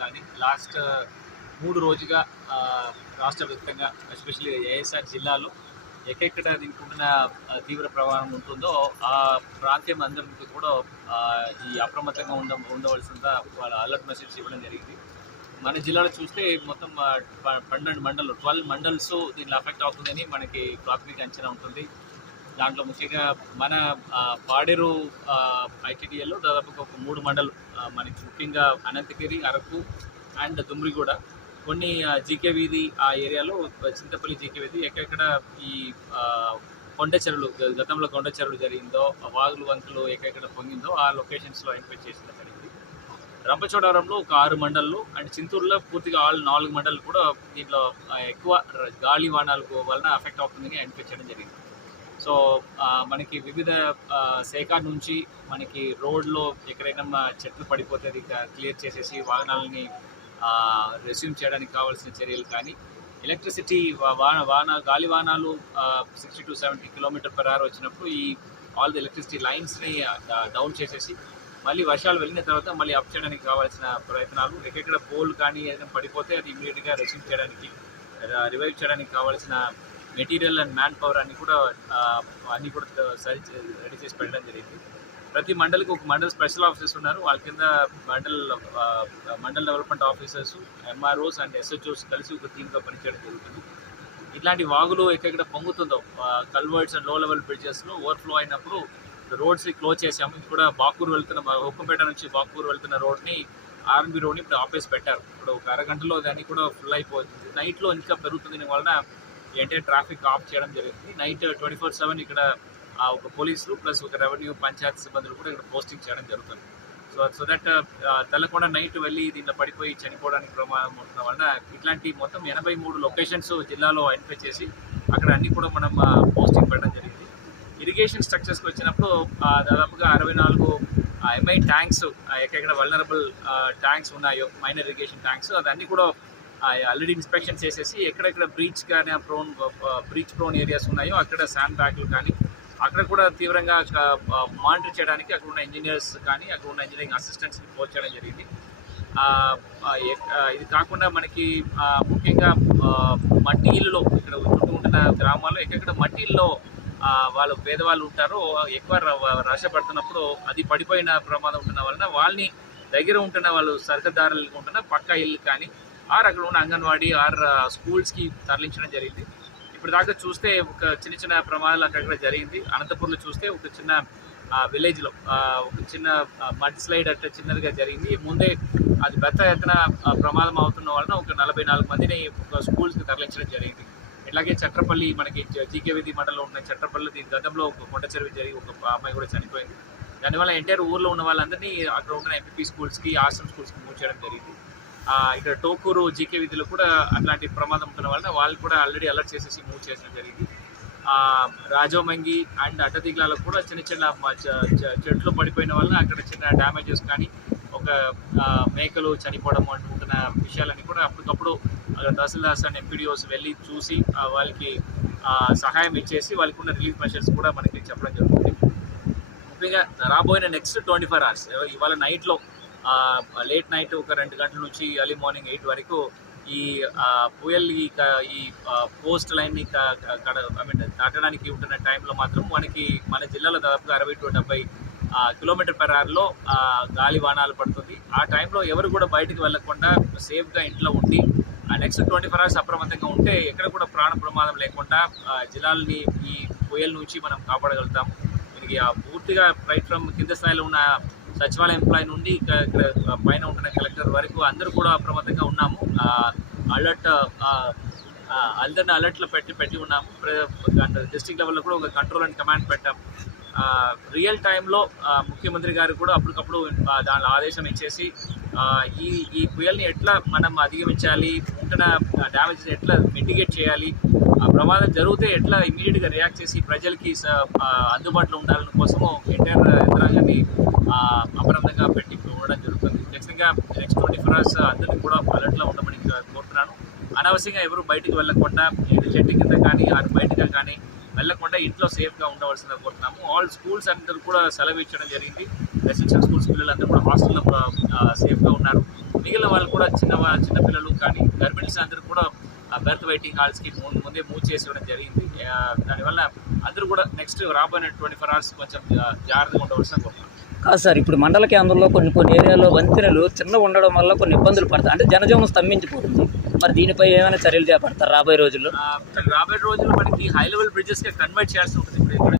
కానీ లాస్ట్ మూడు రోజుగా రాష్ట్ర వ్యాప్తంగా ఎస్పెషల్లీ ఏఎస్ఆర్ జిల్లాలో ఎక్కడెక్కడ దీనికి ఉంటున్న తీవ్ర ప్రవాహం ఉంటుందో ఆ ప్రాంతం అందరికీ కూడా ఈ అప్రమత్తంగా ఉండ ఉండవలసిందా వాళ్ళ అలర్ట్ మెసేజ్ ఇవ్వడం జరిగింది. మన జిల్లాలో చూస్తే మొత్తం పన్నెండు మండలు ట్వెల్వ్ మండల్స్ దీనిలో అఫెక్ట్ అవుతుందని మనకి ప్రాథమిక అంచనా ఉంటుంది. దాంట్లో ముఖ్యంగా మన పాడేరు ఐటీడీఏలో దాదాపుగా ఒక మూడు మండలు మనకి ముఖ్యంగా అనంతగిరి అరకు అండ్ దుమ్రిగూడ. కొన్ని జీకే వీధి ఆ ఏరియాలో చింతపల్లి జీకే వీధి ఎక్కడెక్కడ ఈ కొండ చెరువులు గతంలో కొండ చెరువులు జరిగిందో వాగులు వంతులు ఎక్కడెక్కడ పొంగిందో ఆ లొకేషన్స్లో ఎంక్వైరీ చేసిన జరిగింది. రంపచోడవరంలో ఒక ఆరు మండళ్ళు అండ్ చింతూరులో పూర్తిగా ఆల్ నాలుగు మండలు కూడా దీంట్లో ఎక్కువ గాలి వానాలకు వలన అఫెక్ట్ అవుతుందని ఎంక్వైరీ చేయడం జరిగింది. సో మనకి వివిధ శాఖ నుంచి మనకి రోడ్లో ఎక్కడైనా చెట్లు పడిపోతే అది క్లియర్ చేసేసి వాహనాలని రెస్యూమ్ చేయడానికి కావాల్సిన చర్యలు కానీ ఎలక్ట్రిసిటీ వాన వాన గాలి వాహనాలు sixty two seventy kilometre per hour వచ్చినప్పుడు ఈ ఆల్ ది ఎలక్ట్రిసిటీ లైన్స్ని డౌన్ చేసేసి మళ్ళీ వర్షాలు వెళ్ళిన తర్వాత మళ్ళీ అప్ చేయడానికి కావాల్సిన ప్రయత్నాలు ఎక్కడెక్కడ పోల్ కానీ ఏదైనా పడిపోతే అది ఇమీడియట్గా రెస్యూమ్ చేయడానికి రివైవ్ చేయడానికి కావాల్సిన మెటీరియల్ అండ్ మ్యాన్ పవర్ అన్ని కూడా అన్నీ అన్ని కూడా సరి రెడీ చేసి పెట్టడం జరిగింది. ప్రతి మండలికి ఒక మండల్ స్పెషల్ ఆఫీసర్స్ ఉన్నారు. వాళ్ళ కింద mandal mandal development officers MROs and SHOs కలిసి ఒక టీమ్గా పనిచేయడం జరుగుతుంది. ఇట్లాంటి వాగులు ఎక్కడెక్కడ పొంగుతుందో కల్వర్డ్స్ అండ్లో లెవెల్ బ్రిడ్జెస్లో ఓవర్ఫ్లో అయినప్పుడు రోడ్స్ని క్లోజ్ చేసాము ఇప్పుడు కూడా బాకూరు వెళ్తున్న ఉప్పంపేట నుంచి బాకూరు వెళ్తున్న రోడ్ని ఆర్ఎన్బి రోడ్ని ఇప్పుడు ఆపేసి పెట్టారు. ఇప్పుడు ఒక అరగంటలో దాన్ని కూడా ఫుల్ అయిపోతుంది. నైట్లో ఇంకా పెరుగుతుంది. దీని వలన ఏంటంటే ట్రాఫిక్ ఆఫ్ చేయడం జరిగింది. నైట్ ట్వంటీ ఫోర్ సెవెన్ ఇక్కడ ఒక పోలీసులు ప్లస్ ఒక రెవెన్యూ పంచాయతీ సిబ్బందులు కూడా ఇక్కడ పోస్టింగ్ చేయడం జరుగుతుంది. So so that Tellakonda night వెళ్ళి దీంట్లో పడిపోయి చనిపోవడానికి ప్రమాదం ఉండడం వలన ఇట్లాంటి మొత్తం ఎనభై మూడు లొకేషన్స్ జిల్లాలో ఐడెంటిఫై చేసి అక్కడ అన్నీ కూడా మనం పోస్టింగ్ పెట్టడం జరిగింది. ఇరిగేషన్ స్ట్రక్చర్స్కి వచ్చినప్పుడు దాదాపుగా అరవై నాలుగు ఎంఐ ట్యాంక్స్ ఎక్కడెక్కడ వల్నరబుల్ ట్యాంక్స్ ఉన్నాయో మైనర్ ఇరిగేషన్ ట్యాంక్స్ అదన్నీ కూడా ఆల్రెడీ ఇన్స్పెక్షన్ చేసేసి ఎక్కడెక్కడ బ్రీచ్ కానీ ప్రోన్ బ్రీచ్ ప్రోన్ ఏరియాస్ ఉన్నాయో అక్కడ శాండ్ బ్యాగ్లు కానీ అక్కడ కూడా తీవ్రంగా మానిటర్ చేయడానికి అక్కడ ఉన్న ఇంజనీర్స్ కానీ అక్కడ ఉన్న ఇంజనీరింగ్ అసిస్టెంట్స్ని పోస్ట్ చేయడం జరిగింది. ఇది కాకుండా మనకి ముఖ్యంగా మట్టి ఇల్లులో ఇక్కడ చుట్టూ ఉంటున్న గ్రామాల్లో ఎక్కడెక్కడ మట్టి ఇల్లులో వాళ్ళు పేదవాళ్ళు ఉంటారో ఎక్కువ ర- అది పడిపోయిన ప్రమాదం ఉంటున్న వలన వాళ్ళని దగ్గర ఉంటున్న వాళ్ళు సరిహద్దారులు ఉంటున్న పక్క ఇల్లు కానీ ఆర్ అక్కడ ఉన్న అంగన్వాడీ ఆర్ స్కూల్స్కి తరలించడం జరిగింది. ఇప్పుడు దాకా చూస్తే ఒక చిన్న చిన్న ప్రమాదాలు అక్కడక్కడ జరిగింది. అనంతపూర్లో చూస్తే ఒక చిన్న విలేజ్లో ఒక చిన్న మడ్ స్లైడ్ అట్లా చిన్నదిగా జరిగింది. ముందే అది పెద్ద ఎత్తున ప్రమాదం అవుతున్న వలన ఒక నలభై నాలుగు మందిని ఒక స్కూల్స్కి తరలించడం జరిగింది. ఇట్లాగే చట్రపల్లి మనకి జీకే విధి మండలంలో ఉన్న చట్రపల్లి దీని గతంలో ఒక కొండ చెరువు జరిగి ఒక అమ్మాయి కూడా చనిపోయింది. దానివల్ల ఎంటైర్ ఊర్లో ఉన్న వాళ్ళందరినీ అక్కడ ఉన్న ఎంపీపీ స్కూల్స్కి ఆశ్రమ్ స్కూల్స్కి మూవ్ చేయడం జరిగింది. ఇక్కడ టోకూరు జీకే విధులు కూడా అట్లాంటి ప్రమాదం ఉన్న వలన వాళ్ళు కూడా ఆల్రెడీ అలర్ట్ చేసేసి మూవ్ చేసిన జరిగింది. ఆ, రాజోమంగి అండ్ అడ్డదిగ్లాలో కూడా చిన్న చిన్న చెట్లు పడిపోయిన వల్ల అక్కడ చిన్న డ్యామేజెస్ కానీ ఒక మేకలు చనిపోవడం అనుకుంటున్న విషయాలన్నీ కూడా అప్పటికప్పుడు అక్కడ తహసీల్దార్స్ అండ్ ఎంపీడీఓస్ వెళ్ళి చూసి వాళ్ళకి సహాయం ఇచ్చేసి వాళ్ళకి ఉన్న రిలీఫ్ మెషర్స్ కూడా మనకి చెప్పడం జరుగుతుంది. ముఖ్యంగా రాబోయిన నెక్స్ట్ ట్వంటీ ఫోర్ అవర్స్ ఇవాళ నైట్లో లేట్ నైట్ ఒక రెండు గంటల నుంచి ఎర్లీ మార్నింగ్ ఎయిట్ వరకు ఈ పుయల్ ఈ ఈ పోస్ట్ లైన్ని ఐ మీన్ దాటడానికి ఉంటున్న టైంలో మాత్రం మనకి మన జిల్లాలో దాదాపుగా అరవై టు డెబ్బై కిలోమీటర్ పర్ అవర్లో గాలి వానాలు పడుతుంది. ఆ టైంలో ఎవరు కూడా బయటికి వెళ్ళకుండా సేఫ్గా ఇంట్లో ఉండి నెక్స్ట్ ట్వంటీ ఫోర్ అవర్స్ అప్రమత్తంగా ఉంటే ఎక్కడ కూడా ప్రాణ ప్రమాదం లేకుండా జిల్లాలని ఈ పుయల్ నుంచి మనం కాపాడగలుగుతాం. దీనికి ఆ పూర్తిగా రైట్ ఫ్రమ్ కింద స్థాయిలో ఉన్న సచివాలయ ఎంప్లాయ్ నుండి ఇక్కడ పైన ఉంటున్న కలెక్టర్ వరకు అందరూ కూడా అప్రమత్తంగా ఉన్నాము. అలర్ట్ అందరిని అలర్ట్లో పెట్టి పెట్టి ఉన్నాము. డిస్ట్రిక్ట్ లెవెల్లో కూడా ఒక కంట్రోల్ అండ్ కమాండ్ పెట్టాము రియల్ టైంలో ముఖ్యమంత్రి గారు కూడా అప్పటికప్పుడు దాని ఆదేశం ఇచ్చేసి ఈ ఈ పుయల్ని ఎట్లా మనం అధిగమించాలి? ఉంటున్న డ్యామేజ్ ఎట్లా మిటిగేట్ చేయాలి? ఆ ప్రమాదం జరిగితే ఎట్లా ఇమీడియట్గా రియాక్ట్ చేసి ప్రజలకి స- అందుబాటులో ఉండాలని కోసము ఎంటైర్ యంత్రాంగాన్ని అపరంధంగా పెట్టి ఉండడం జరుగుతుంది. ఖచ్చితంగా నెక్స్ట్ ట్వంటీ ఫోర్ అవర్స్ అందరినీ కూడా అలర్ట్లో ఉండమని కోరుతున్నాను. అనవసరంగా ఎవరు బయటికి వెళ్ళకుండా ఇటు చెట్టు కింద కానీ ఆ బయటగా కానీ వెళ్ళకుండా ఇంట్లో సేఫ్గా ఉండవలసిన కోరుతున్నాము. ఆల్ స్కూల్స్ అందరూ కూడా సెలవు ఇచ్చడం జరిగింది. రెసిడెన్షియల్ స్కూల్స్ పిల్లలందరూ కూడా హాస్టల్లో సేఫ్గా ఉన్నారు. మిగిలిన వాళ్ళు కూడా చిన్న చిన్న పిల్లలు కానీ గర్భిణీస్ అందరూ కూడా బెర్త్ వెయిటింగ్ హాల్స్కి ముందే మూవ్ చేసి ఇవ్వడం జరిగింది. దానివల్ల అందరూ కూడా నెక్స్ట్ రాబోయే ట్వంటీ ఫోర్ అవర్స్ కొంచెం జాగ్రత్తగా ఉండవలసిన కోరుతున్నాం. కాదు సార్ ఇప్పుడు మండల కేంద్రంలో కొన్ని కొన్ని ఏరియాలో వంతెనలు చిన్న ఉండడం వల్ల కొన్ని ఇబ్బందులు పడతాయి. అంటే జనజీవనం స్తంభించిపోతుంది. మరి దీనిపై ఏమైనా చర్యలు చేపడతారు రాబోయే రోజుల్లో? రాబోయే రోజుల్లో మనకి హై లెవెల్ బ్రిడ్జెస్ కన్వర్ట్ చేయాల్సి ఉంటుంది. ఇప్పుడు ఇక్కడ